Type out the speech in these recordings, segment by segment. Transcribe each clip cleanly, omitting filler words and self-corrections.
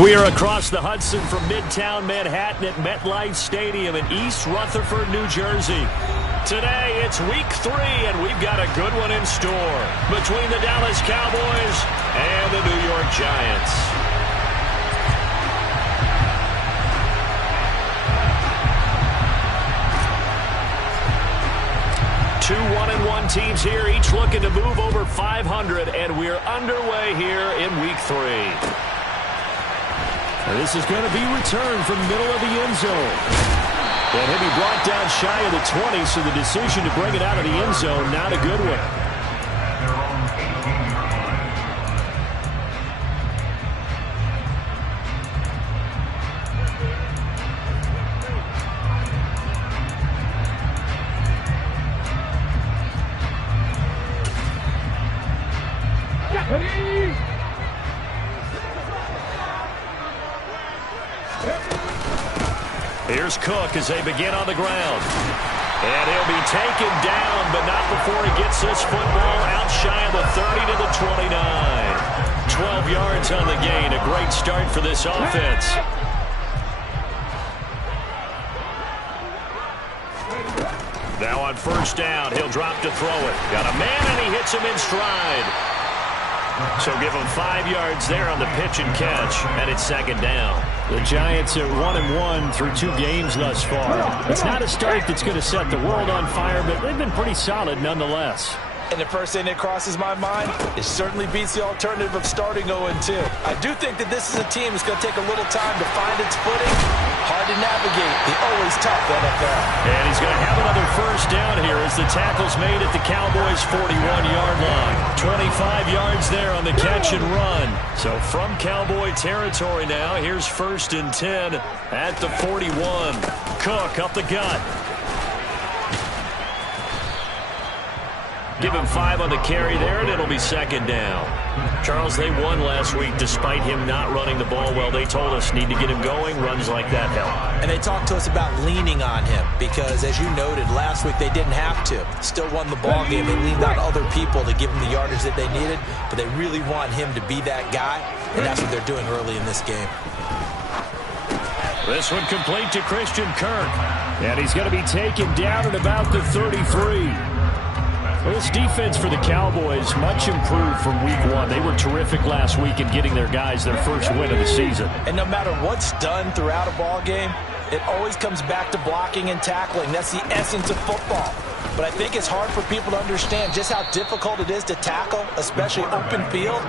We are across the Hudson from Midtown Manhattan at MetLife Stadium in East Rutherford, New Jersey. Today, it's week 3, and we've got a good one in store between the Dallas Cowboys and the New York Giants. Two 1-1 teams here, each looking to move over 500, and we're underway here in week 3. This is going to be returned from middle of the end zone. And he'll be brought down shy of the 20, so the decision to bring it out of the end zone, not a good one. Here's Cook as they begin on the ground. And he'll be taken down, but not before he gets this football out shy of the 30 to the 29. 12 yards on the gain. A great start for this offense. Now on first down, he'll drop to throw it. Got a man, and he hits him in stride. So give him 5 yards there on the pitch and catch, and it's second down. The Giants are 1-1 through 2 games thus far. It's not a start that's going to set the world on fire, but they've been pretty solid nonetheless. And the first thing that crosses my mind, it certainly beats the alternative of starting 0-2. I do think that this is a team that's going to take a little time to find its footing. Hard to navigate. The always tough NFL. And he's going to have another first down here as the tackle's made at the Cowboys' 41-yard line. 25 yards there on the catch and run. So from Cowboy territory now, here's 1st and 10 at the 41. Cook up the gut. Give him 5 on the carry there, and it'll be second down. Charles, they won last week despite him not running the ball well. They told us need to get him going. Runs like that help. And they talked to us about leaning on him because, as you noted, last week they didn't have to. Still won the ball game. They leaned on other people to give him the yardage that they needed, but they really want him to be that guy, and that's what they're doing early in this game. This one complete to Christian Kirk, and he's going to be taken down at about the 33. Well, this defense for the Cowboys, much improved from week 1. They were terrific last week in getting their guys their first win of the season. And no matter what's done throughout a ball game, it always comes back to blocking and tackling. That's the essence of football. But I think it's hard for people to understand just how difficult it is to tackle, especially open field.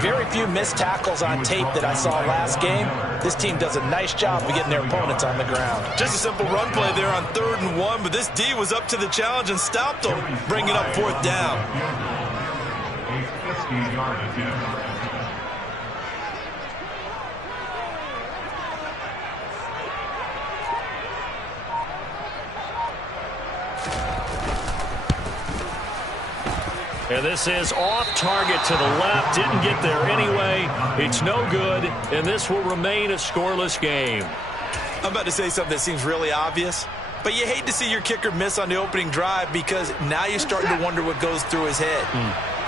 Very few missed tackles on tape that I saw last game. This team does a nice job of getting their opponents on the ground. Just a simple run play there on 3rd and 1, but this D was up to the challenge and stopped them, bringing up 4th down. And this is off target to the left. Didn't get there anyway. It's no good, and this will remain a scoreless game. I'm about to say something that seems really obvious, but you hate to see your kicker miss on the opening drive because now you're starting to wonder what goes through his head.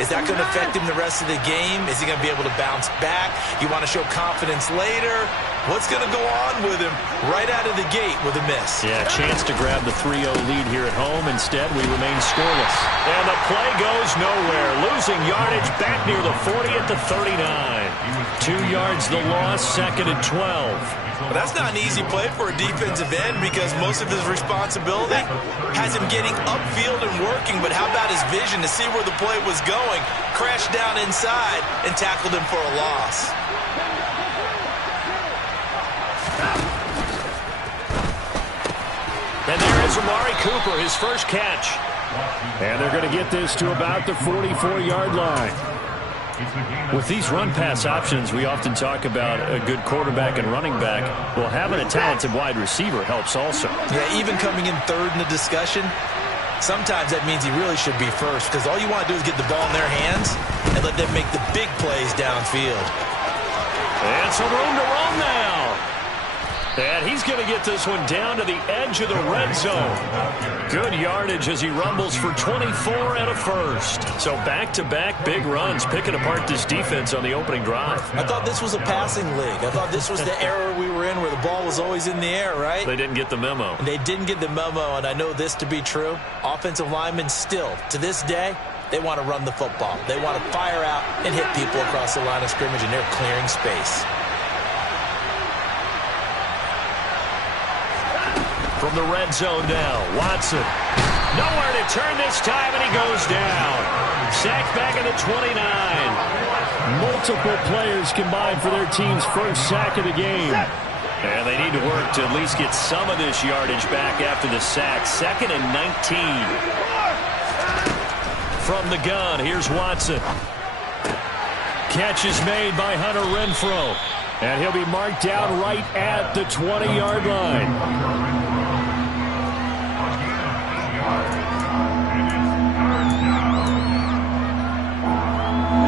Is that going to affect him the rest of the game? Is he going to be able to bounce back? You want to show confidence later? What's going to go on with him right out of the gate with a miss? Yeah, chance to grab the 3-0 lead here at home. Instead, we remain scoreless. And the play goes nowhere. Losing yardage back near the 40 at the 39. 2 yards the loss, 2nd and 12. Well, that's not an easy play for a defensive end because most of his responsibility has him getting upfield and working. But how about his vision to see where the play was going? Crashed down inside and tackled him for a loss. And there is Amari Cooper, his first catch. And they're going to get this to about the 44-yard line. With these run-pass options, we often talk about a good quarterback and running back. Well, having a talented wide receiver helps also. Yeah, even coming in 3rd in the discussion, sometimes that means he really should be first because all you want to do is get the ball in their hands and let them make the big plays downfield. And some room to run now. And he's going to get this one down to the edge of the red zone. Good yardage as he rumbles for 24 and a first. So back-to-back big runs, picking apart this defense on the opening drive. I thought this was a passing league. I thought this was the era we were in where the ball was always in the air, right? They didn't get the memo. And they didn't get the memo, and I know this to be true. Offensive linemen still, to this day, they want to run the football. They want to fire out and hit people across the line of scrimmage, and they're clearing space. From the red zone now, Watson. Nowhere to turn this time, and he goes down. Sacked back at the 29. Multiple players combined for their team's first sack of the game. And they need to work to at least get some of this yardage back after the sack. 2nd and 19. From the gun, here's Watson. Catch is made by Hunter Renfrow. And he'll be marked down right at the 20-yard line.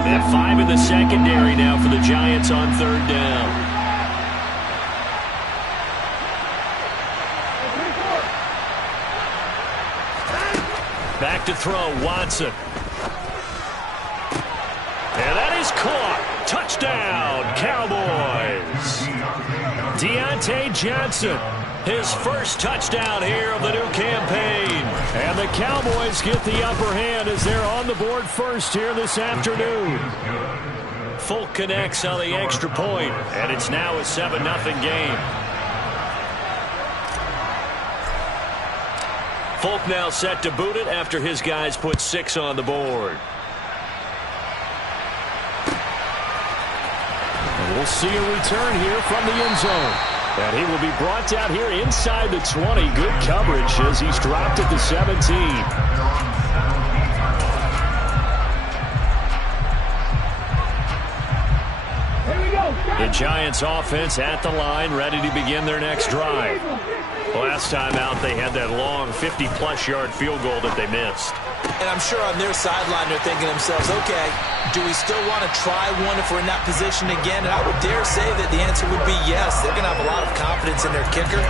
They have 5 in the secondary now for the Giants on 3rd down. Back to throw, Watson. And that is caught. Touchdown, Cowboys. Deontay Johnson, his first touchdown here of the new campaign. And the Cowboys get the upper hand as they're on the board first here this afternoon. Folk connects on the extra point, and it's now a 7-0 game. Folk now set to boot it after his guys put 6 on the board. And we'll see a return here from the end zone. And he will be brought down here inside the 20. Good coverage as he's dropped at the 17. The Giants offense at the line, ready to begin their next drive. Last time out, they had that long 50-plus yard field goal that they missed. And I'm sure on their sideline they're thinking to themselves, okay, do we still want to try one if we're in that position again? And I would dare say that the answer would be yes. They're going to have a lot of confidence in their kicker.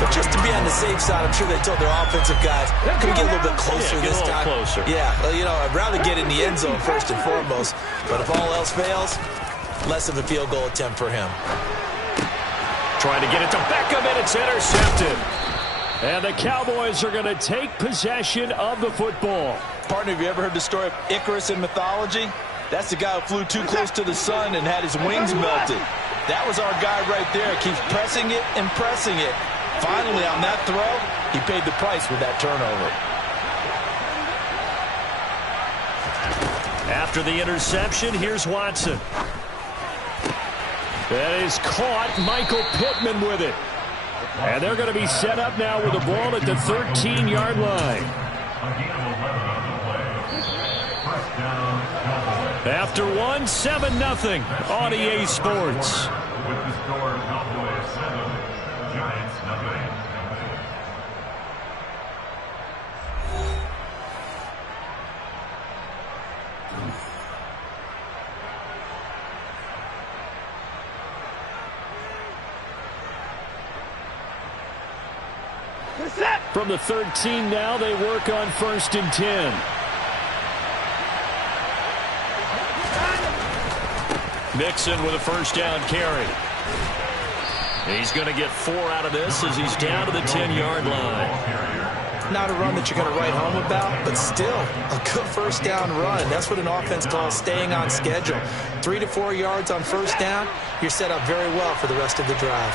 But just to be on the safe side, I'm sure they told their offensive guys, can we get a little bit closer this time? Closer. Yeah, well, you know, I'd rather get in the end zone first and foremost. But if all else fails, less of a field goal attempt for him. Trying to get it to Beckham, and it's intercepted. And the Cowboys are going to take possession of the football. Partner, have you ever heard the story of Icarus in mythology? That's the guy who flew too close to the sun and had his wings melted. That was our guy right there. Keeps pressing it and pressing it. Finally, on that throw, he paid the price with that turnover. After the interception, here's Watson. That is caught. Michael Pittman with it. And they're going to be set up now with the ball at the 13-yard line. After one, 7-0 on EA Sports. From the 13 now, they work on 1st and 10. Mixon with a first down carry. He's going to get 4 out of this as he's down to the 10-yard line. Not a run that you're going to write home about, but still a good first down run. That's what an offense calls staying on schedule. 3 to 4 yards on first down, you're set up very well for the rest of the drive.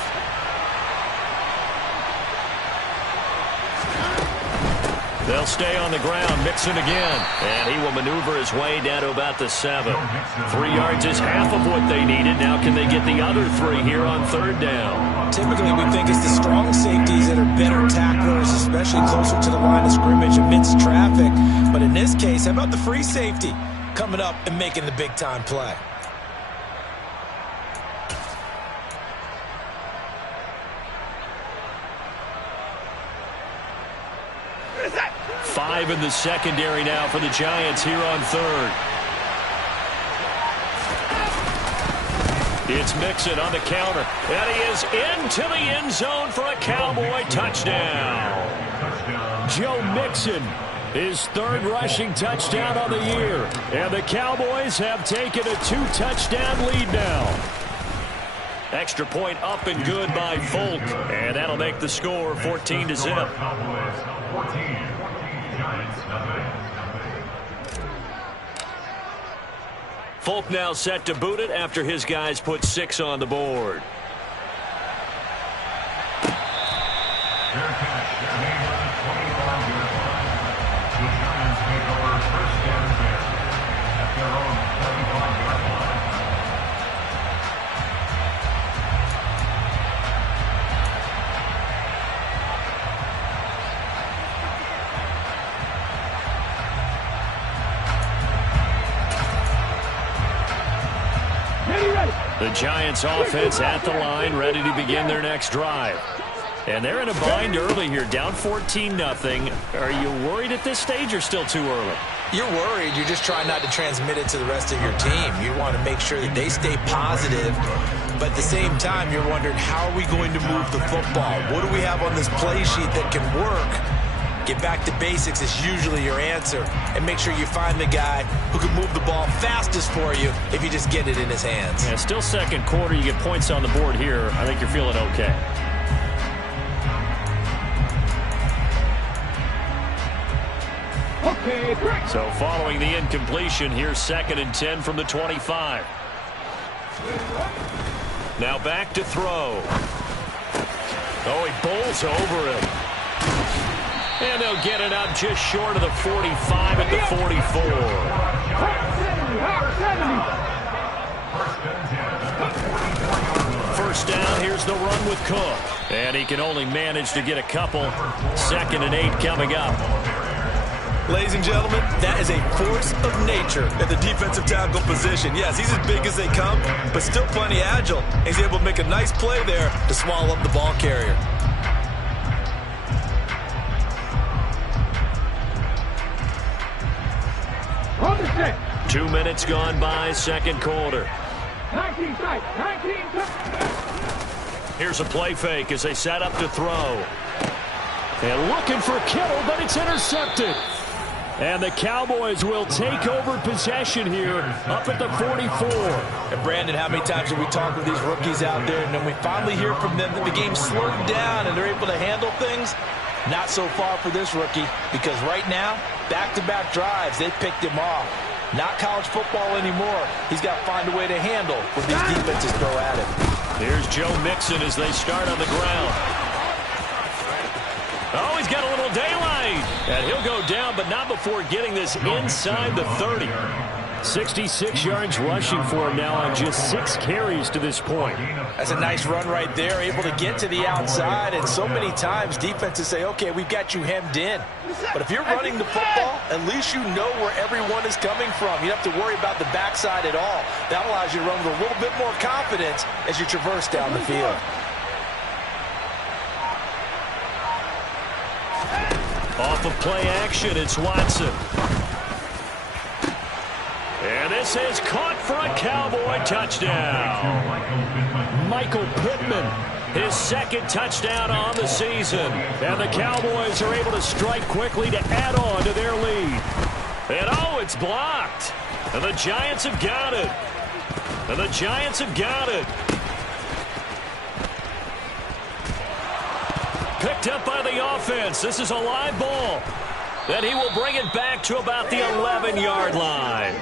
They'll stay on the ground. Mixon again. And he will maneuver his way down to about the 7. 3 yards is half of what they needed. Now can they get the other 3 here on 3rd down? Typically, we think it's the strong safeties that are better tacklers, especially closer to the line of scrimmage amidst traffic. But in this case, how about the free safety coming up and making the big-time play? Five in the secondary now for the Giants here on 3rd. It's Mixon on the counter. And he is into the end zone for a Cowboy touchdown. Joe Mixon, his third rushing touchdown of the year. And the Cowboys have taken a 2-touchdown lead now. Extra point up and good by Folk. And that'll make the score 14-0. Folk now set to boot it after his guys put 6 on the board. The Giants offense at the line, ready to begin their next drive. And they're in a bind early here, down 14-0. Are you worried at this stage or still too early? You're worried. You're just trying not to transmit it to the rest of your team. You want to make sure that they stay positive. But at the same time, you're wondering, how are we going to move the football? What do we have on this play sheet that can work? Get back to basics is usually your answer. And make sure you find the guy who can move the ball fastest for you if you just get it in his hands. Yeah, still second quarter. You get points on the board here. I think you're feeling okay. So following the incompletion, here's 2nd and 10 from the 25. Now back to throw. Oh, he bowls over it. And they'll get it up just short of the 45 at the 44. First down, here's the run with Cook. And he can only manage to get a couple. 2nd and 8 coming up. Ladies and gentlemen, that is a force of nature at the defensive tackle position. Yes, he's as big as they come, but still plenty agile. He's able to make a nice play there to swallow up the ball carrier. Okay. 2 minutes gone by, second quarter. 19 strikes, 19 Here's a play fake as they set up to throw. And looking for Kittle, but it's intercepted. And the Cowboys will take over possession here up at the 44. And Brandon, how many times have we talked with these rookies out there, and then we finally hear from them that the game slowed down and they're able to handle things? Not so far for this rookie, because right now, back-to-back drives, they picked him off. Not college football anymore. He's got to find a way to handle what these defenses throw at him. Here's Joe Mixon as they start on the ground. Oh, he's got a little daylight. And he'll go down, but not before getting this inside the 30. 66 yards rushing for him now on just 6 carries to this point. That's a nice run right there, able to get to the outside. And so many times defenses say, okay, we've got you hemmed in. But if you're running the football, at least you know where everyone is coming from. You don't have to worry about the backside at all. That allows you to run with a little bit more confidence as you traverse down the field. Off of play action, it's Watson. And this is caught for a Cowboy touchdown. Michael Pittman, his 2nd touchdown on the season. And the Cowboys are able to strike quickly to add on to their lead. And oh, it's blocked. And the Giants have got it. And the Giants have got it. Picked up by the offense. This is a live ball. Then he will bring it back to about the 11-yard line.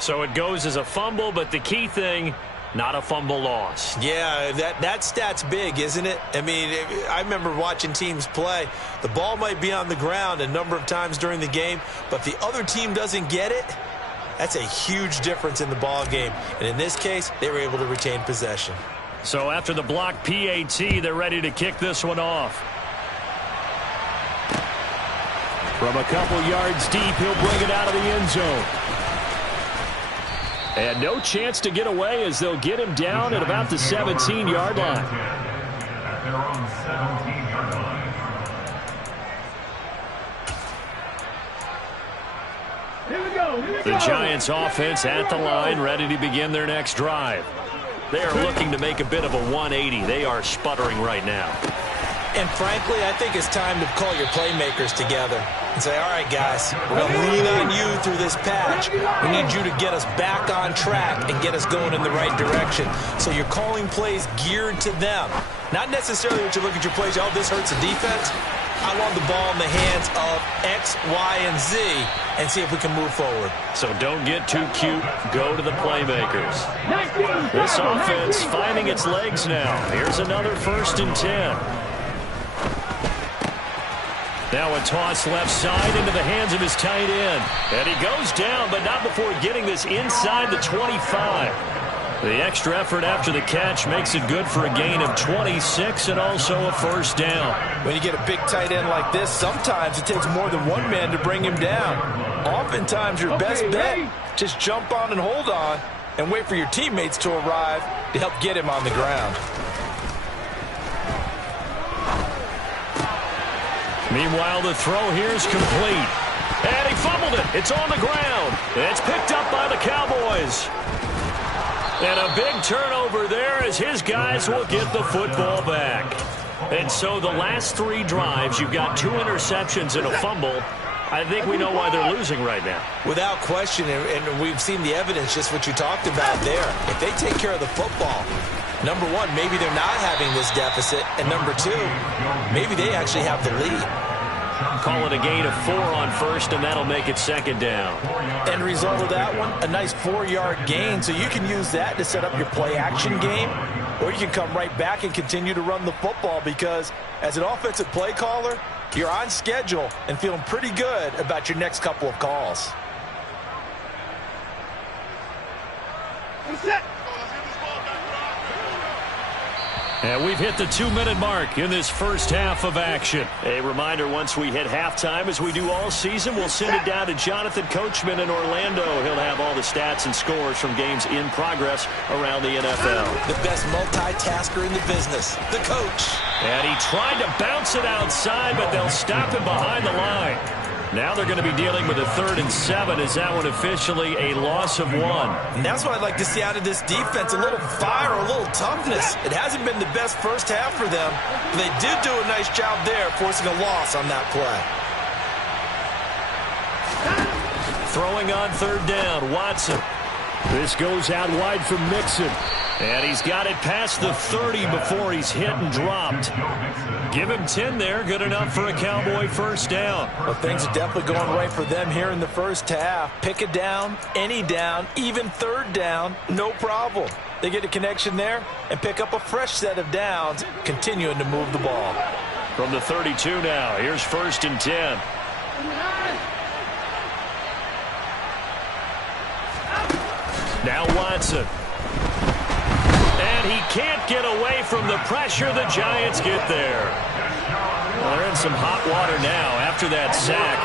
So it goes as a fumble, but the key thing, not a fumble loss. Yeah, that stat's big, isn't it? I mean, I remember watching teams play. The ball might be on the ground a number of times during the game, but if the other team doesn't get it, that's a huge difference in the ball game. And in this case, they were able to retain possession. So after the blocked PAT, they're ready to kick this one off. From a couple yards deep, he'll bring it out of the end zone. And no chance to get away as they'll get him down at about the 17-yard line. At their own 17-yard line. Here we go. The Giants offense at the line, ready to begin their next drive. They are looking to make a bit of a 180. They are sputtering right now. And frankly, I think it's time to call your playmakers together and say, all right, guys, we're going to lean on you through this patch. We need you to get us back on track and get us going in the right direction. So you're calling plays geared to them. Not necessarily what you look at your plays, oh, this hurts the defense. I want the ball in the hands of X, Y, and Z and see if we can move forward. So don't get too cute. Go to the playmakers. This offense finding its legs now. Here's another 1st and 10. Now a toss left side into the hands of his tight end. And he goes down, but not before getting this inside the 25. The extra effort after the catch makes it good for a gain of 26 and also a 1st down. When you get a big tight end like this, sometimes it takes more than one man to bring him down. Oftentimes your best bet, just jump on and hold on and wait for your teammates to arrive to help get him on the ground. Meanwhile, the throw here is complete. And he fumbled it. It's on the ground. It's picked up by the Cowboys. And a big turnover there as his guys will get the football back. And so the last 3 drives, you've got 2 interceptions and a fumble. I think we know why they're losing right now. Without question, and we've seen the evidence, just what you talked about there. If they take care of the football, number one, maybe they're not having this deficit. And number 2, maybe they actually have the lead. Call it a gain of 4 on 1st, and that'll make it 2nd down. End result of that one, a nice 4-yard gain. So you can use that to set up your play-action game, or you can come right back and continue to run the football because as an offensive play caller, you're on schedule and feeling pretty good about your next couple of calls. And we've hit the 2-minute mark in this first half of action. A reminder, once we hit halftime, as we do all season, we'll send it down to Jonathan Coachman in Orlando. He'll have all the stats and scores from games in progress around the NFL. The best multitasker in the business, the coach. And he tried to bounce it outside, but they'll stop him behind the line. Now they're going to be dealing with a 3rd and 7. Is that one officially a loss of 1? And that's what I'd like to see out of this defense, a little fire, a little toughness. It hasn't been the best first half for them, but they did do a nice job there forcing a loss on that play. Throwing on 3rd down, Watson. This goes out wide from Mixon. And he's got it past the 30 before he's hit and dropped. Give him 10 there. Good enough for a Cowboy 1st down. Well, things are definitely going right for them here in the first half. Pick a down, any down, even 3rd down, no problem. They get a connection there and pick up a fresh set of downs, continuing to move the ball. From the 32 now, here's 1st and 10. Now Watson. And he can't get away from the pressure. The Giants get there. Well, they're in some hot water now after that sack.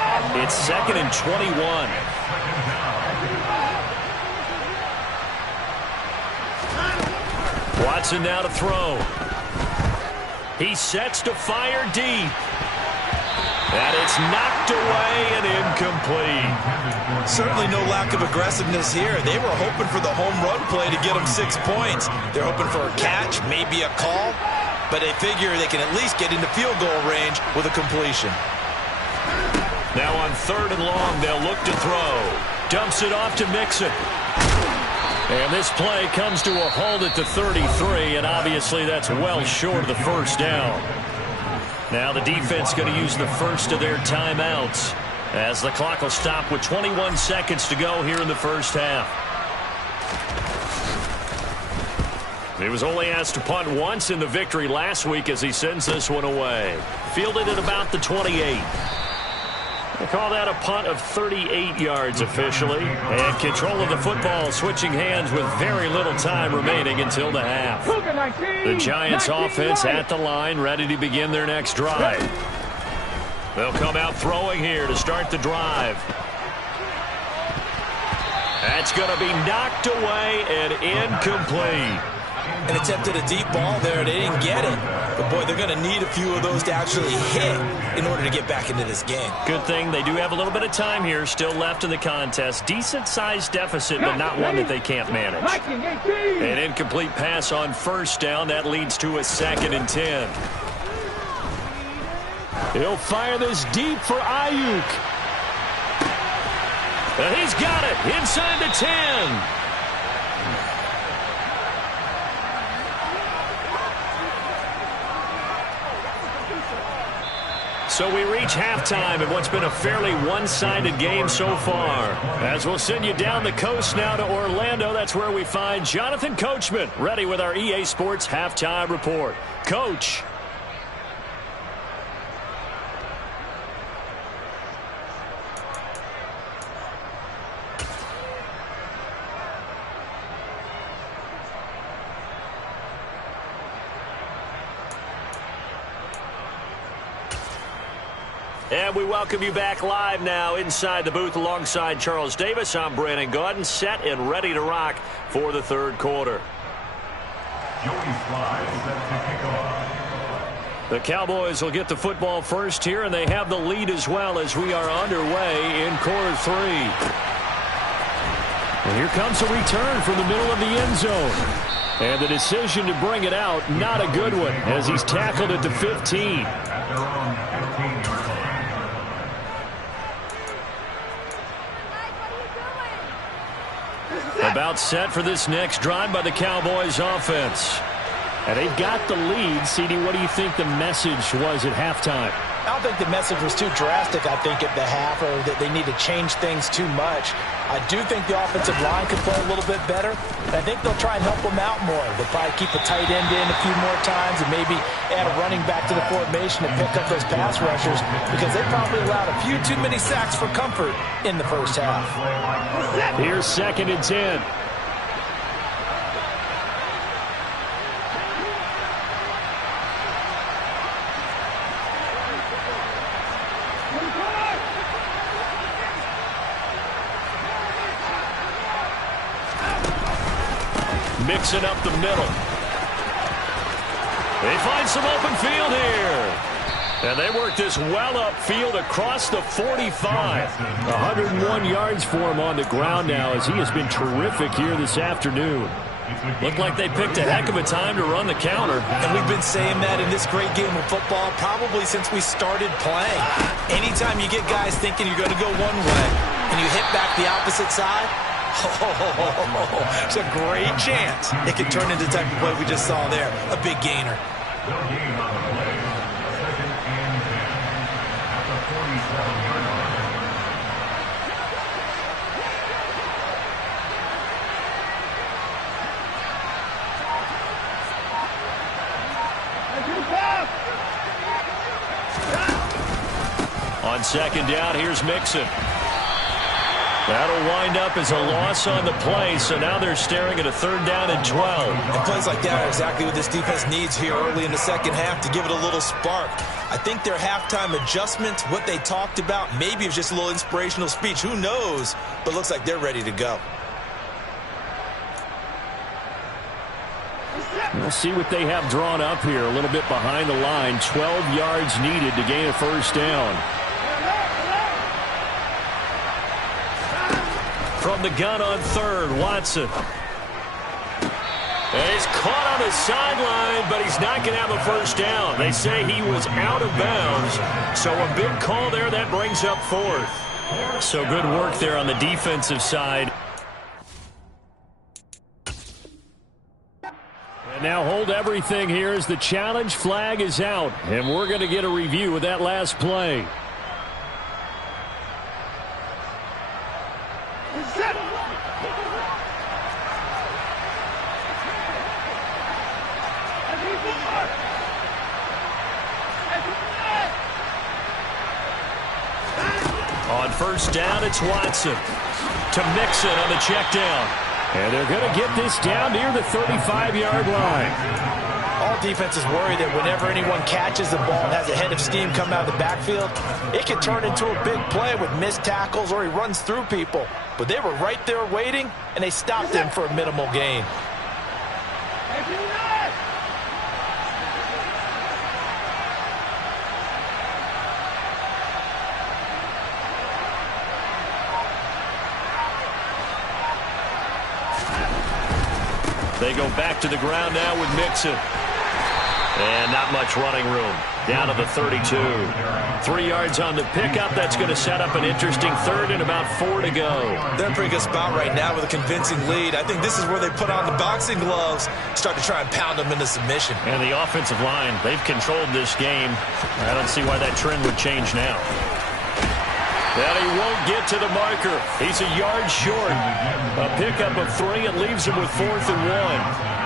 It's 2nd and 21. Watson now to throw. He sets to fire deep. And it's knocked away and incomplete. Certainly no lack of aggressiveness here. They were hoping for the home run play to get them 6 points. They're hoping for a catch, maybe a call, but they figure they can at least get into field goal range with a completion. Now on 3rd and long, they'll look to throw. Dumps it off to Mixon. And this play comes to a halt at the 33, and obviously that's well short of the 1st down. Now the defense going to use the first of their timeouts as the clock will stop with 21 seconds to go here in the first half. He was only asked to punt once in the victory last week as he sends this one away. Fielded at about the 28. They call that a punt of 38 yards officially. And control of the football switching hands with very little time remaining until the half. The Giants offense at the line, ready to begin their next drive. They'll come out throwing here to start the drive. That's going to be knocked away and incomplete. and attempted a deep ball there. They didn't get it. But, boy, they're going to need a few of those to actually hit in order to get back into this game. Good thing they do have a little bit of time here still left in the contest. Decent-sized deficit, but not one that they can't manage. An incomplete pass on first down. That leads to a 2nd and 10. He'll fire this deep for Ayuk. And he's got it inside the 10. So we reach halftime in what's been a fairly one-sided game so far. As we'll send you down the coast now to Orlando, that's where we find Jonathan Coachman ready with our EA Sports Halftime Report. Coach. And we welcome you back live now inside the booth alongside Charles Davis. I'm Brandon Gaudin, set and ready to rock for the third quarter. The Cowboys will get the football first here, and they have the lead as well as we are underway in quarter 3. And here comes a return from the middle of the end zone. And the decision to bring it out, not a good one, as he's tackled at the 15. About set for this next drive by the Cowboys offense. And they've got the lead. CD, what do you think the message was at halftime? I don't think the message was too drastic, I think, at the half, or that they need to change things too much. I do think the offensive line could play a little bit better, and I think they'll try and help them out more. They'll probably keep a tight end in a few more times and maybe add a running back to the formation to pick up those pass rushers, because they probably allowed a few too many sacks for comfort in the first half. Here's 2nd and 10. Mixing up the middle. They find some open field here. And they work this well upfield across the 45. 101 yards for him on the ground now, as he has been terrific here this afternoon. Looked like they picked a heck of a time to run the counter. And we've been saying that in this great game of football probably since we started playing. Anytime you get guys thinking you're going to go one way and you hit back the opposite side, it's a great chance it could turn into the type of play we just saw there. A big gainer. On 2nd down, here's Mixon. That'll wind up as a loss on the play, so now they're staring at a 3rd down and 12. And plays like that are exactly what this defense needs here early in the second half to give it a little spark. I think their halftime adjustments, what they talked about, maybe it was just a little inspirational speech. Who knows? But looks like they're ready to go. We'll see what they have drawn up here. A little bit behind the line. 12 yards needed to gain a 1st down. From the gun on 3rd, Watson. And he's caught on the sideline, but he's not going to have a 1st down. They say he was out of bounds, so a big call there. That brings up 4th. So good work there on the defensive side. And now hold everything here as the challenge flag is out, and we're going to get a review of that last play. On 1st down, it's Watson to Mixon on the check down. And they're going to get this down near the 35-yard line. All defenses worry that whenever anyone catches the ball and has a head of steam come out of the backfield, it can turn into a big play with missed tackles or he runs through people. But they were right there waiting, and they stopped him for a minimal gain. They go back to the ground now with Mixon. And not much running room. Down to the 32. 3 yards on the pickup. That's going to set up an interesting third and about 4 to go. They're in a pretty good spot right now with a convincing lead. I think this is where they put on the boxing gloves, start to try and pound them into submission. And the offensive line, they've controlled this game. I don't see why that trend would change now. And he won't get to the marker. He's a yard short. A pickup of 3. It leaves him with 4th and 1.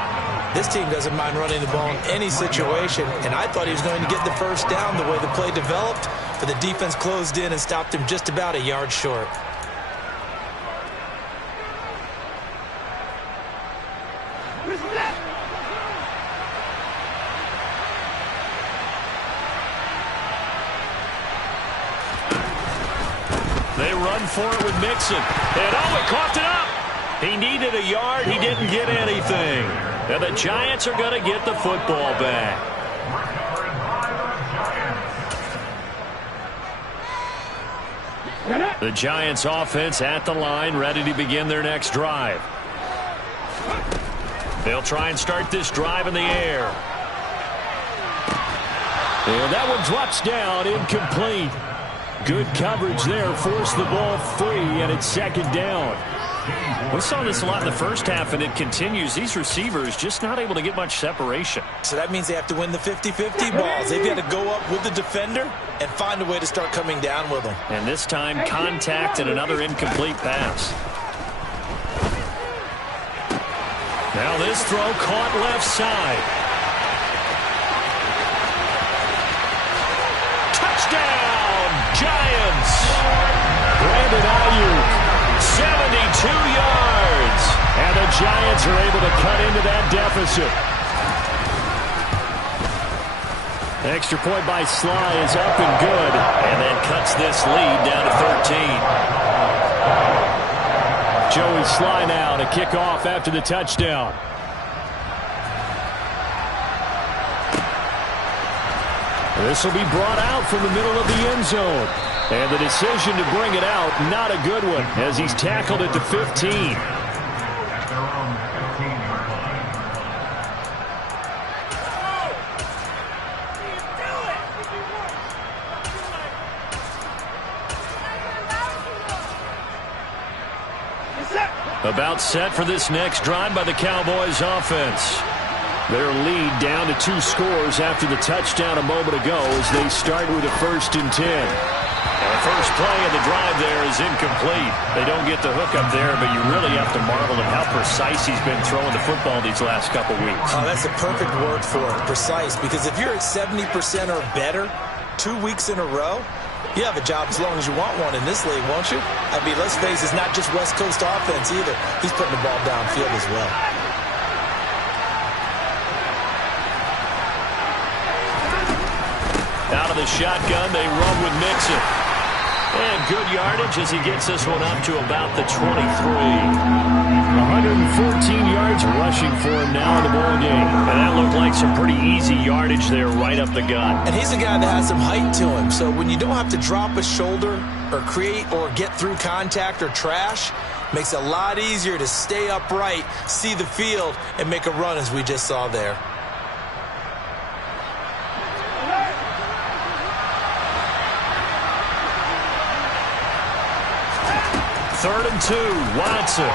This team doesn't mind running the ball in any situation, and I thought he was going to get the first down the way the play developed, but the defense closed in and stopped him just about a yard short. They run for it with Mixon. And he coughed it up. He needed a yard. He didn't get anything. And the Giants are going to get the football back. The Giants offense at the line, ready to begin their next drive. They'll try and start this drive in the air. And that one drops down, incomplete. Good coverage there, forced the ball free, and it's 2nd down. We saw this a lot in the first half, and it continues. These receivers just not able to get much separation. So that means they have to win the 50-50 balls. They've got to go up with the defender and find a way to start coming down with them. And this time, contact and another incomplete pass. Now this throw caught left side. Touchdown, Giants! Brandon Ayuk. 72 yards. And the Giants are able to cut into that deficit. Extra point by Sly is up and good. And then cuts this lead down to 13. Joey Sly now to kick off after the touchdown. This will be brought out from the middle of the end zone. And the decision to bring it out, not a good one, as he's tackled at the 15. About set for this next drive by the Cowboys offense. Their lead down to 2 scores after the touchdown a moment ago as they start with a 1st and 10. And the first play of the drive there is incomplete. They don't get the hook up there, but you really have to marvel at how precise he's been throwing the football these last couple weeks. Oh, that's a perfect word for it, precise, because if you're at 70% or better 2 weeks in a row, you have a job as long as you want one in this league, won't you? I mean, let's face it, it's not just West Coast offense either. He's putting the ball downfield as well. Out of the shotgun, they run with Mixon. And good yardage as he gets this one up to about the 23. 114 yards rushing for him now in the ball game. And that looked like some pretty easy yardage there right up the gut. And he's a guy that has some height to him, so when you don't have to drop a shoulder or create or get through contact or trash, makes it a lot easier to stay upright, see the field, and make a run as we just saw there. Third and 2, Watson.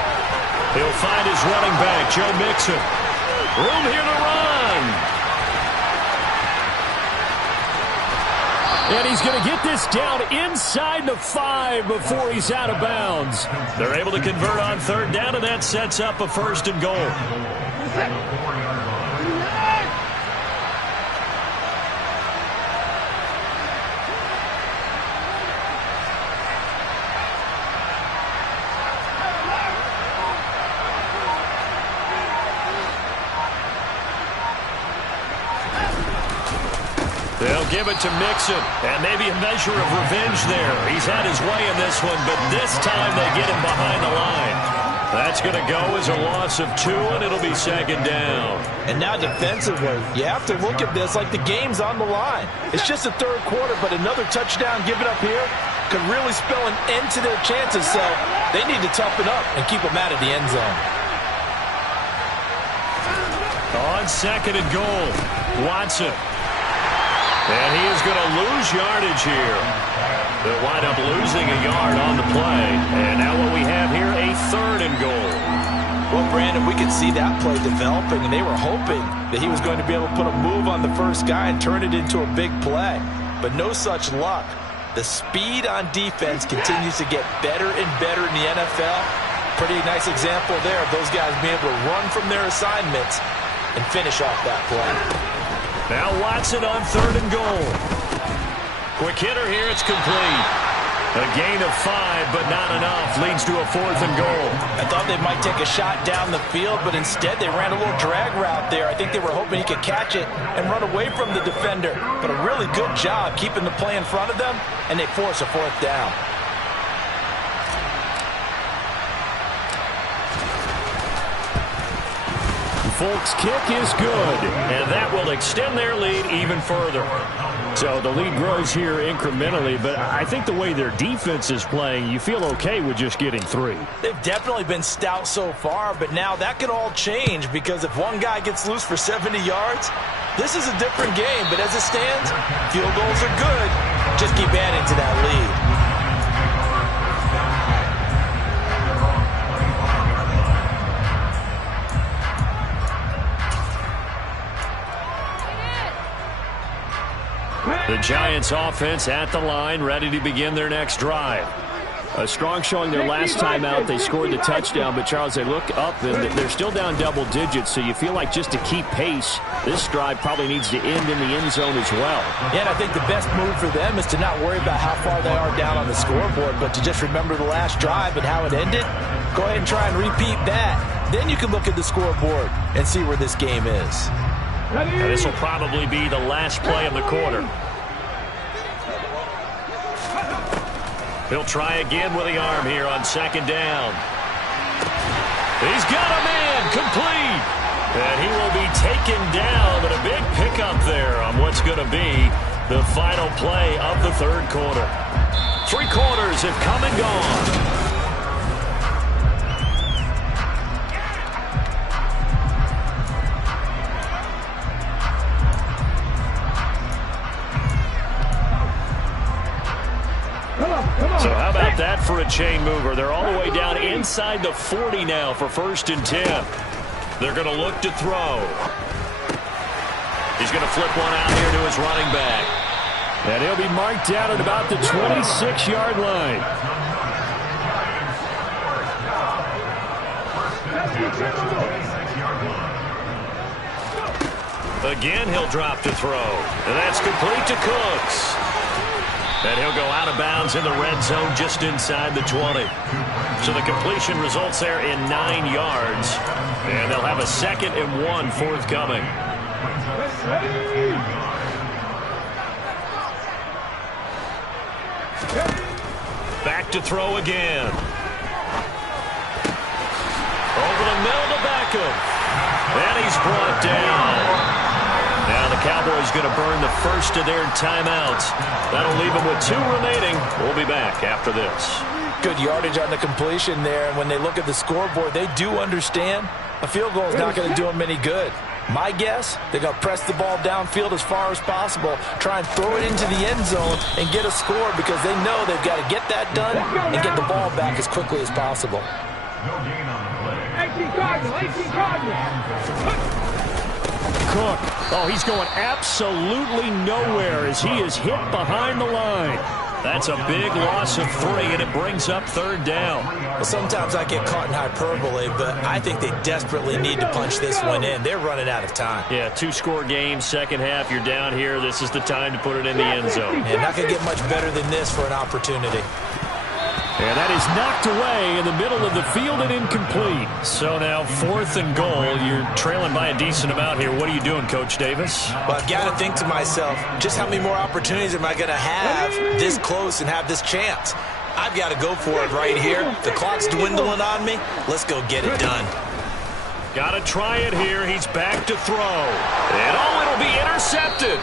He'll find his running back, Joe Mixon. Room here to run. And he's going to get this down inside the 5 before he's out of bounds. They're able to convert on 3rd down, and that sets up a 1st and goal. They'll give it to Mixon, and maybe a measure of revenge there. He's had his way in this one, but this time they get him behind the line. That's going to go as a loss of 2, and it'll be 2nd down. And now defensively, you have to look at this like the game's on the line. It's just the 3rd quarter, but another touchdown given up here could really spell an end to their chances, so they need to toughen up and keep them out of the end zone. On 2nd and goal, Watson. And he is going to lose yardage here. They'll wind up losing a yard on the play. And now what we have here, a 3rd and goal. Well, Brandon, we could see that play developing, and they were hoping that he was going to be able to put a move on the first guy and turn it into a big play. But no such luck. The speed on defense continues to get better and better in the NFL. Pretty nice example there of those guys being able to run from their assignments and finish off that play. Now Watson on 3rd and goal. Quick hitter here, it's complete. A gain of 5, but not enough. Leads to a 4th and goal. I thought they might take a shot down the field, but instead they ran a little drag route there. I think they were hoping he could catch it and run away from the defender. But a really good job keeping the play in front of them, and they force a 4th down. Folks' kick is good. And that will extend their lead even further. So the lead grows here incrementally, but I think the way their defense is playing, you feel okay with just getting 3. They've definitely been stout so far, but now that could all change because if one guy gets loose for 70 yards, this is a different game. But as it stands, field goals are good. Just keep adding to that lead. The Giants offense at the line, ready to begin their next drive. A strong showing their last time out. They scored the touchdown, but Charles, they look up and they're still down double digits, so you feel like just to keep pace, this drive probably needs to end in the end zone as well. Yeah, and I think the best move for them is to not worry about how far they are down on the scoreboard, but to just remember the last drive and how it ended. Go ahead and try and repeat that. Then you can look at the scoreboard and see where this game is. Now, this will probably be the last play of the quarter. He'll try again with the arm here on 2nd down. He's got a man, complete. And he will be taken down, but a big pickup there on what's going to be the final play of the 3rd quarter. 3 quarters have come and gone. So how about that for a chain mover? They're all the way down inside the 40 now for 1st and 10. They're going to look to throw. He's going to flip one out here to his running back. And he'll be marked down at about the 26-yard line. Again, he'll drop to throw. And that's complete to Cooks. And he'll go out of bounds in the red zone just inside the 20. So the completion results there in 9 yards. And they'll have a 2nd and 1 forthcoming. Back to throw again. Over the middle to Beckham. And he's brought down. Now the Cowboys going to burn the first of their timeouts. That'll leave them with 2 remaining. We'll be back after this. Good yardage on the completion there. And when they look at the scoreboard, they do understand a field goal is not going to do them any good. My guess, they're going to press the ball downfield as far as possible, try and throw it into the end zone and get a score because they know they've got to get that done and get the ball back as quickly as possible. No gain on the play. 18 Cardinals. Cook. Oh, he's going absolutely nowhere as he is hit behind the line. That's a big loss of 3, and it brings up 3rd down. Well, sometimes I get caught in hyperbole, but I think they desperately need to punch this one in. They're running out of time. Yeah, 2-score game, second half, you're down here. This is the time to put it in the end zone. Yeah, not going to get much better than this for an opportunity. And that is knocked away in the middle of the field and incomplete. So now 4th and goal. You're trailing by a decent amount here. What are you doing, Coach Davis? Well, I've got to think to myself, just how many more opportunities am I going to have this close and have this chance? I've got to go for it right here. The clock's dwindling on me. Let's go get it done. Got to try it here. He's back to throw. And it'll be intercepted.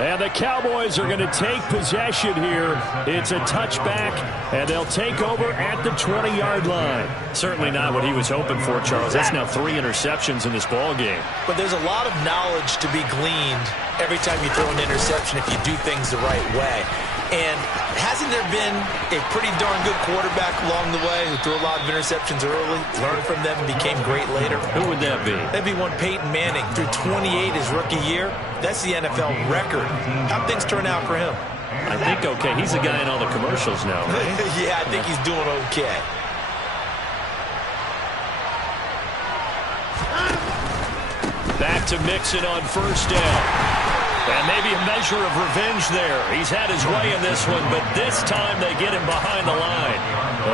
And the Cowboys are going to take possession here. It's a touchback, and they'll take over at the 20-yard line. Certainly not what he was hoping for, Charles. That's now 3 interceptions in this ball game. But there's a lot of knowledge to be gleaned every time you throw an interception if you do things the right way. And hasn't there been a pretty darn good quarterback along the way who threw a lot of interceptions early, learned from them, and became great later? Who would that be? That'd be one Peyton Manning. Threw 28 his rookie year. That's the NFL record. How'd things turn out for him? I think okay. He's the guy in all the commercials now, right? Yeah, I think he's doing okay. Back to Mixon on first down. And maybe a measure of revenge there. He's had his way in this one, but this time they get him behind the line.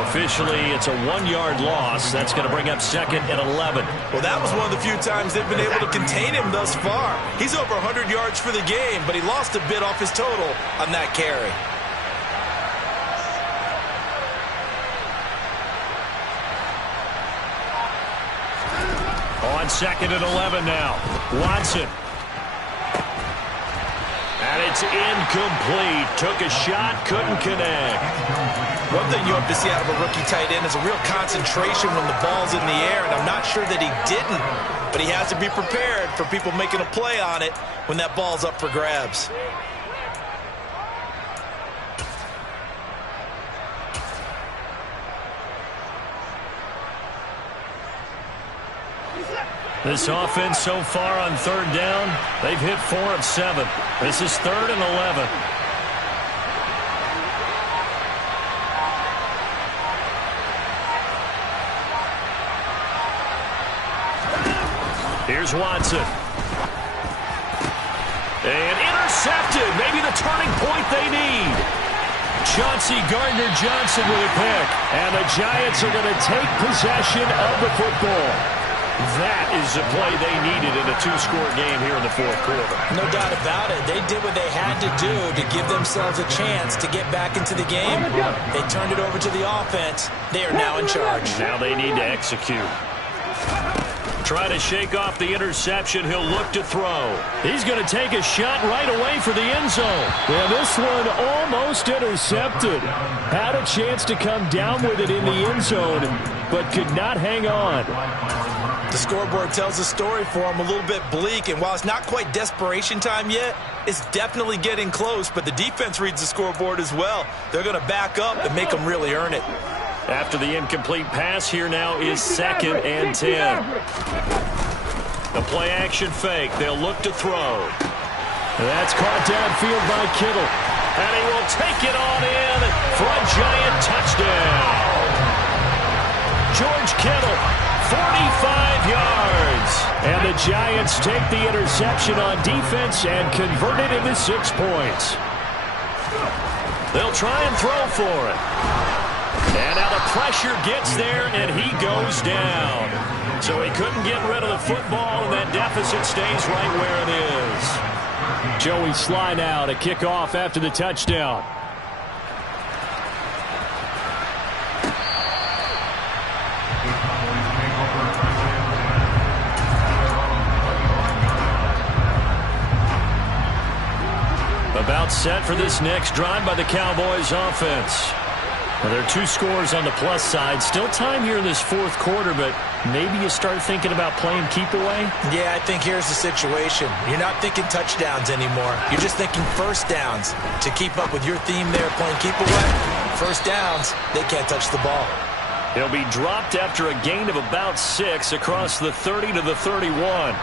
Officially, it's a 1-yard loss. That's going to bring up 2nd and 11. Well, that was one of the few times they've been able to contain him thus far. He's over 100 yards for the game, but he lost a bit off his total on that carry. On 2nd and 11 now. Watson. And it's incomplete. Took a shot, couldn't connect. One thing you hope to see out of a rookie tight end is a real concentration when the ball's in the air, and I'm not sure that he didn't, but he has to be prepared for people making a play on it when that ball's up for grabs. This offense so far on 3rd down, they've hit 4 of 7. This is 3rd and 11. Here's Watson. And intercepted. Maybe the turning point they need. Chauncey Gardner-Johnson with a pick. And the Giants are going to take possession of the football. That is the play they needed in a 2-score game here in the 4th quarter. No doubt about it. They did what they had to do to give themselves a chance to get back into the game. They turned it over to the offense. They are now in charge. Now they need to execute. Try to shake off the interception. He'll look to throw. He's going to take a shot right away for the end zone. Yeah, this one almost intercepted. Had a chance to come down with it in the end zone, but could not hang on. The scoreboard tells a story for him, a little bit bleak, and while it's not quite desperation time yet, it's definitely getting close, but the defense reads the scoreboard as well. They're going to back up and make them really earn it. After the incomplete pass, here now is 2nd and 10. The play-action fake. They'll look to throw. That's caught downfield by Kittle. And he will take it on in for a Giant touchdown. George Kittle, 45 yards. And the Giants take the interception on defense and convert it into 6 points. They'll try and throw for it. And now the pressure gets there, and he goes down. So he couldn't get rid of the football, and that deficit stays right where it is. Joey Sly now to kick off after the touchdown. About set for this next drive by the Cowboys offense. Well, there are 2 scores on the plus side. Still time here in this 4th quarter, but maybe you start thinking about playing keep away? Yeah, I think here's the situation. You're not thinking touchdowns anymore. You're just thinking first downs. To keep up with your theme there, playing keep away, first downs, they can't touch the ball. He'll be dropped after a gain of about 6 across the 30 to the 31.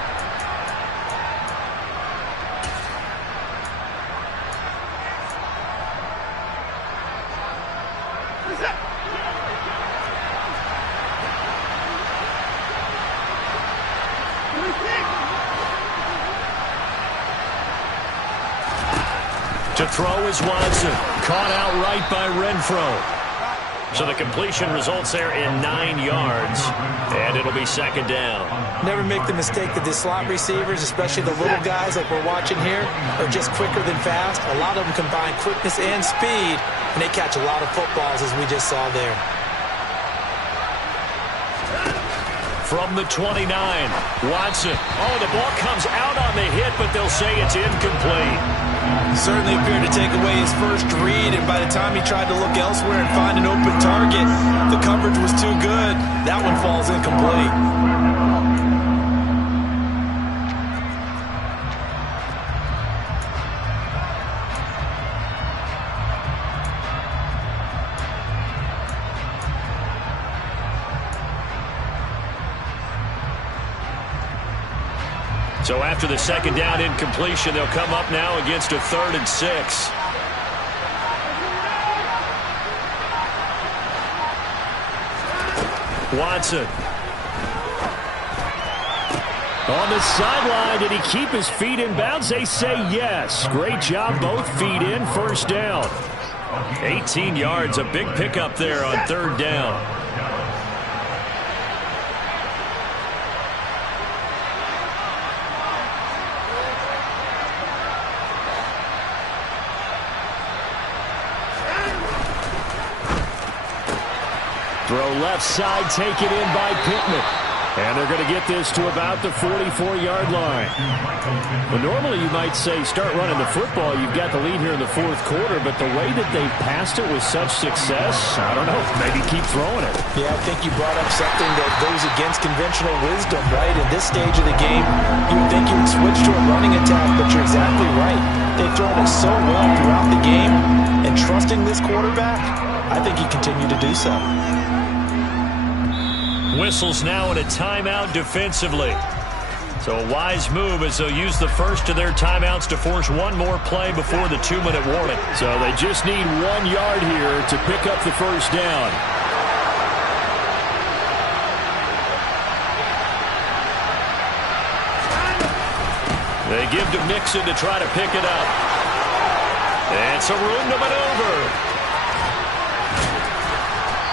To throw is Watson. Caught outright by Renfro. So the completion results there in 9 yards. And it'll be 2nd down. Never make the mistake that the slot receivers, especially the little guys like we're watching here, are just quicker than fast. A lot of them combine quickness and speed, and they catch a lot of footballs, as we just saw there. From the 29, Watson. Oh, the ball comes out on the hit, but they'll say it's incomplete. Certainly appeared to take away his first read, and by the time he tried to look elsewhere and find an open target, the coverage was too good. That one falls incomplete. So after the second down incompletion, they'll come up now against a 3rd and 6. Watson. On the sideline, did he keep his feet in bounds? They say yes. Great job, both feet in, 1st down. 18 yards, a big pickup there on 3rd down. Throw left side, taken in by Pittman. And they're going to get this to about the 44-yard line. Well, normally you might say start running the football. You've got the lead here in the 4th quarter, but the way that they've passed it with such success, I don't know, maybe keep throwing it. Yeah, I think you brought up something that goes against conventional wisdom, right? In this stage of the game, you would think you would switch to a running attack, but you're exactly right. They've thrown it so well throughout the game, and trusting this quarterback, I think you continue to do so. Whistles now in a timeout defensively. So a wise move as they'll use the first of their timeouts to force one more play before the 2-minute warning. So they just need 1 yard here to pick up the 1st down. They give to Mixon to try to pick it up. And some room to maneuver.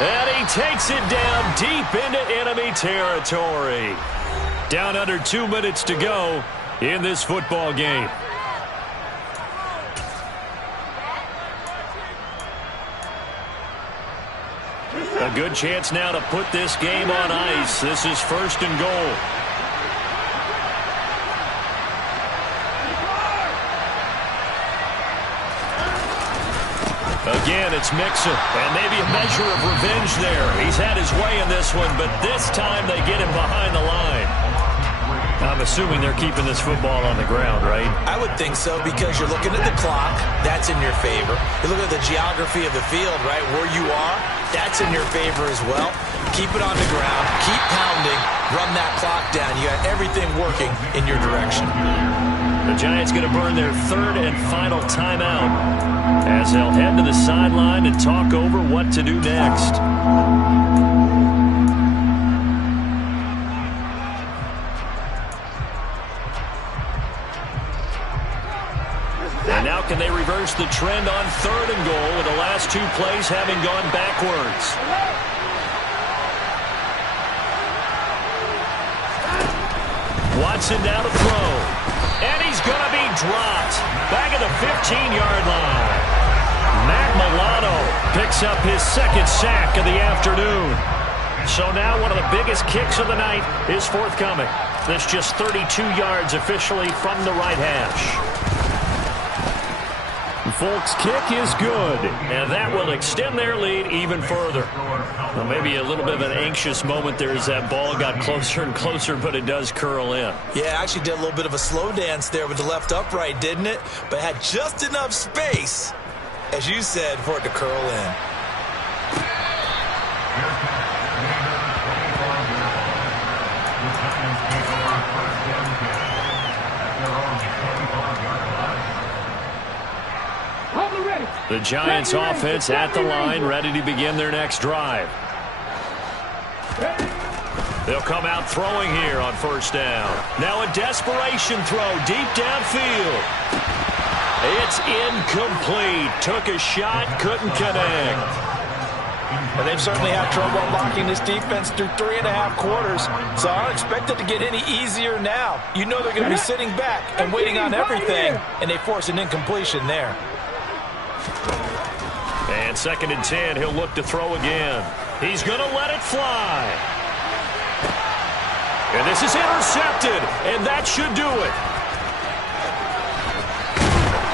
And he takes it down deep into enemy territory. Down under 2 minutes to go in this football game. A good chance now to put this game on ice. This is 1st and goal. Again, it's Mixon, and maybe a measure of revenge there. He's had his way in this one, but this time they get him behind the line. I'm assuming they're keeping this football on the ground, right? I would think so, because you're looking at the clock. That's in your favor. You look at the geography of the field, right? Where you are, that's in your favor as well. Keep it on the ground. Keep pounding. Run that clock down. You got everything working in your direction. The Giants going to burn their 3rd and final timeout as they'll head to the sideline and talk over what to do next. And now can they reverse the trend on 3rd and goal with the last 2 plays having gone backwards? Watson down to throw. And he's going to be dropped back at the 15-yard line. Matt Milano picks up his 2nd sack of the afternoon. So now one of the biggest kicks of the night is forthcoming. That's just 32 yards officially from the right hash. Folks' kick is good. And that will extend their lead even further. Well, maybe a little bit of an anxious moment there as that ball got closer and closer, but it does curl in. Yeah, actually did a little bit of a slow dance there with the left upright, didn't it? But had just enough space, as you said, for it to curl in. The Giants offense at the line, ready to begin their next drive. They'll come out throwing here on 1st down. Now a desperation throw deep downfield. It's incomplete. Took a shot, couldn't connect. And they've certainly had trouble blocking this defense through 3.5 quarters, so I don't expect it to get any easier now. You know they're going to be sitting back and waiting on everything, and they force an incompletion there. And 2nd and 10, he'll look to throw again. He's going to let it fly. And this is intercepted, and that should do it.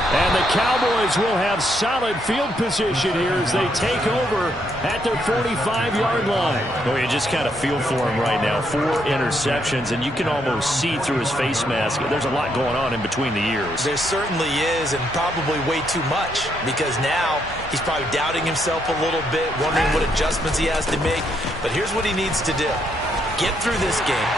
And the Cowboys will have solid field position here as they take over at their 45-yard line. Well, you just kind of feel for him right now. 4 interceptions, and you can almost see through his face mask. There's a lot going on in between the ears. There certainly is, and probably way too much, because now he's probably doubting himself a little bit, wondering what adjustments he has to make. But here's what he needs to do. Get through this game.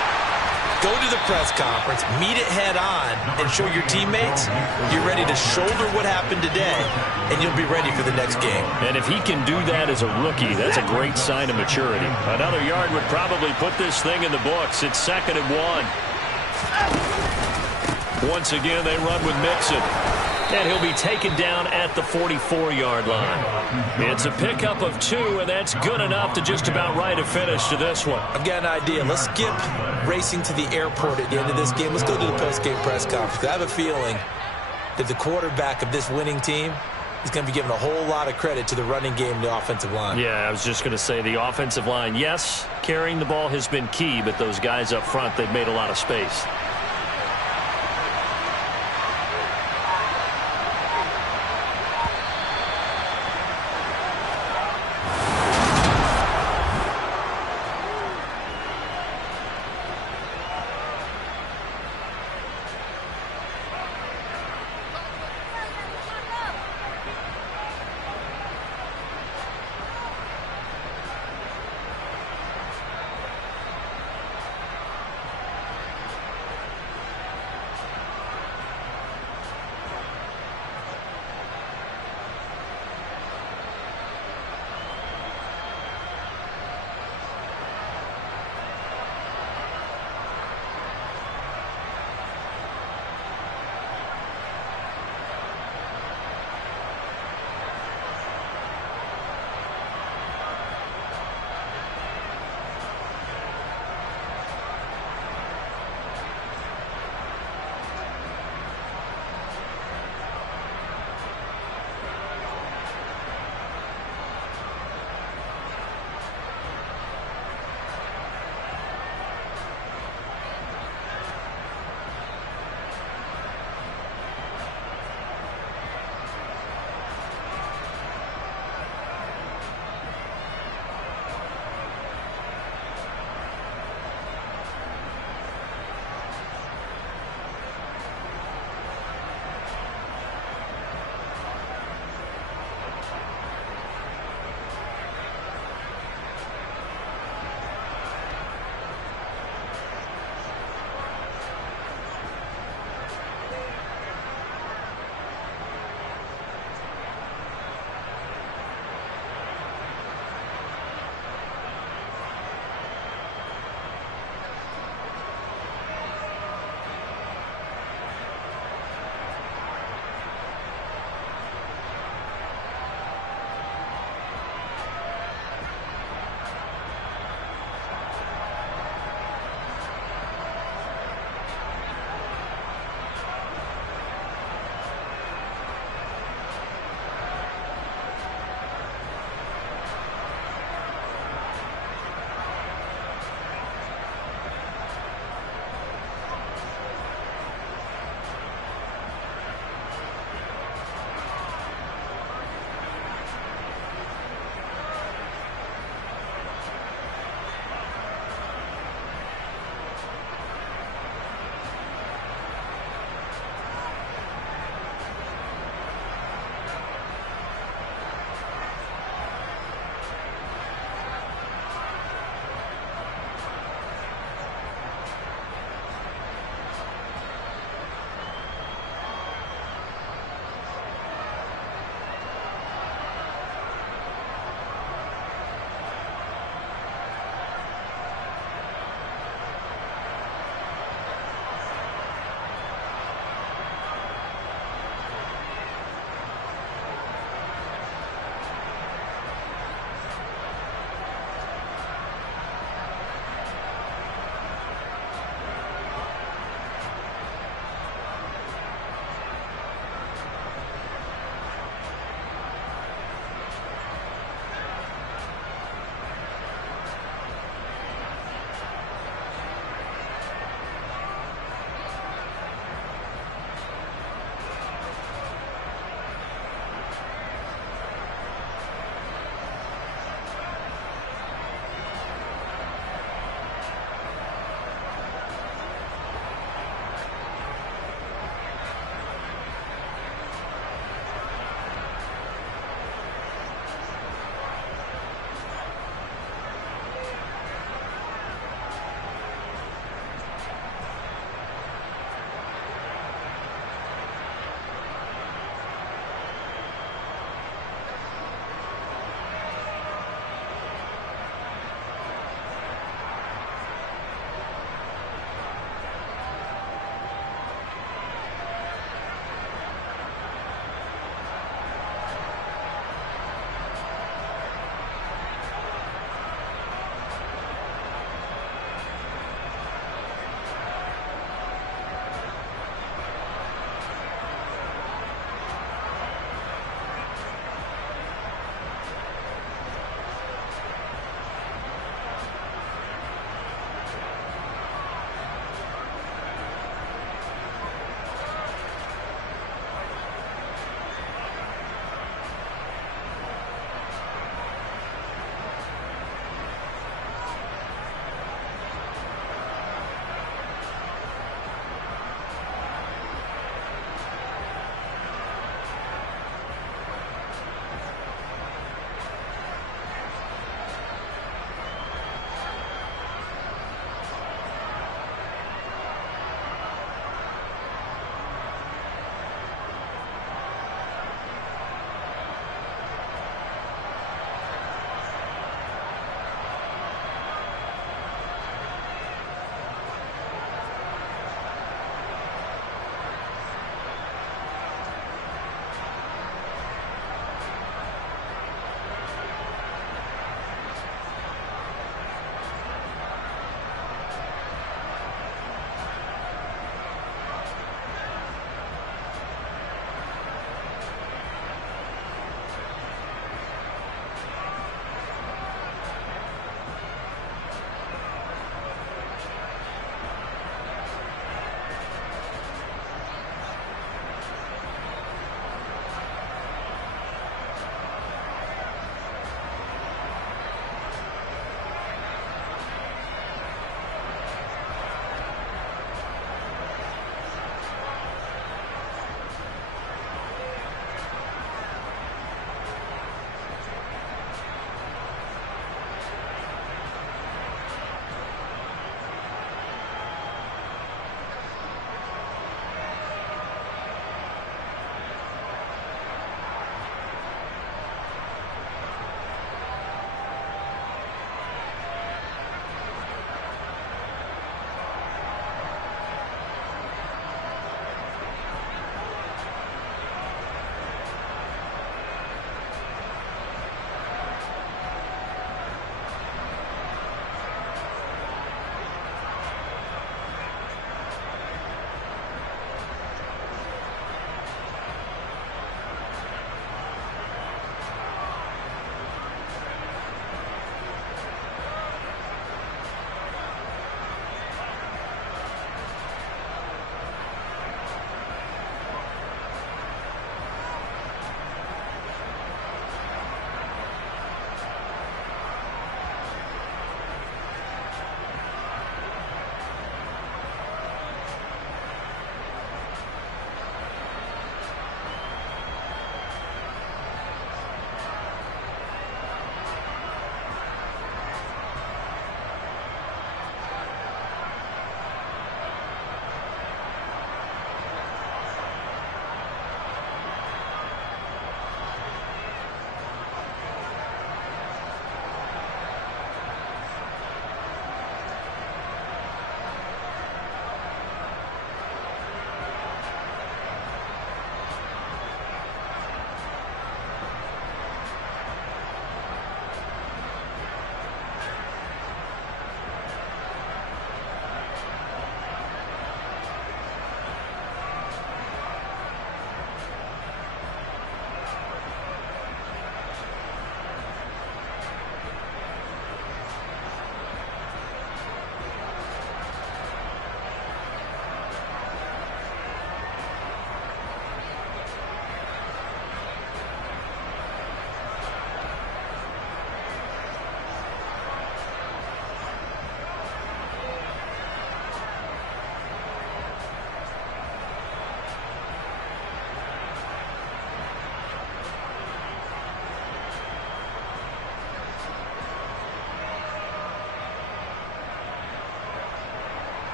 Go to the press conference, meet it head on, and show your teammates you're ready to shoulder what happened today, and you'll be ready for the next game. And if he can do that as a rookie, that's a great sign of maturity. Another yard would probably put this thing in the books. It's 2nd and 1. Once again, they run with Mixon. And he'll be taken down at the 44-yard line. It's a pickup of 2, and that's good enough to just about write a finish to this one. I've got an idea. Let's skip racing to the airport at the end of this game. Let's go to the post-game press conference. I have a feeling that the quarterback of this winning team is going to be given a whole lot of credit to the running game and the offensive line. Yeah, I was just going to say the offensive line, yes, carrying the ball has been key, but those guys up front, they've made a lot of space.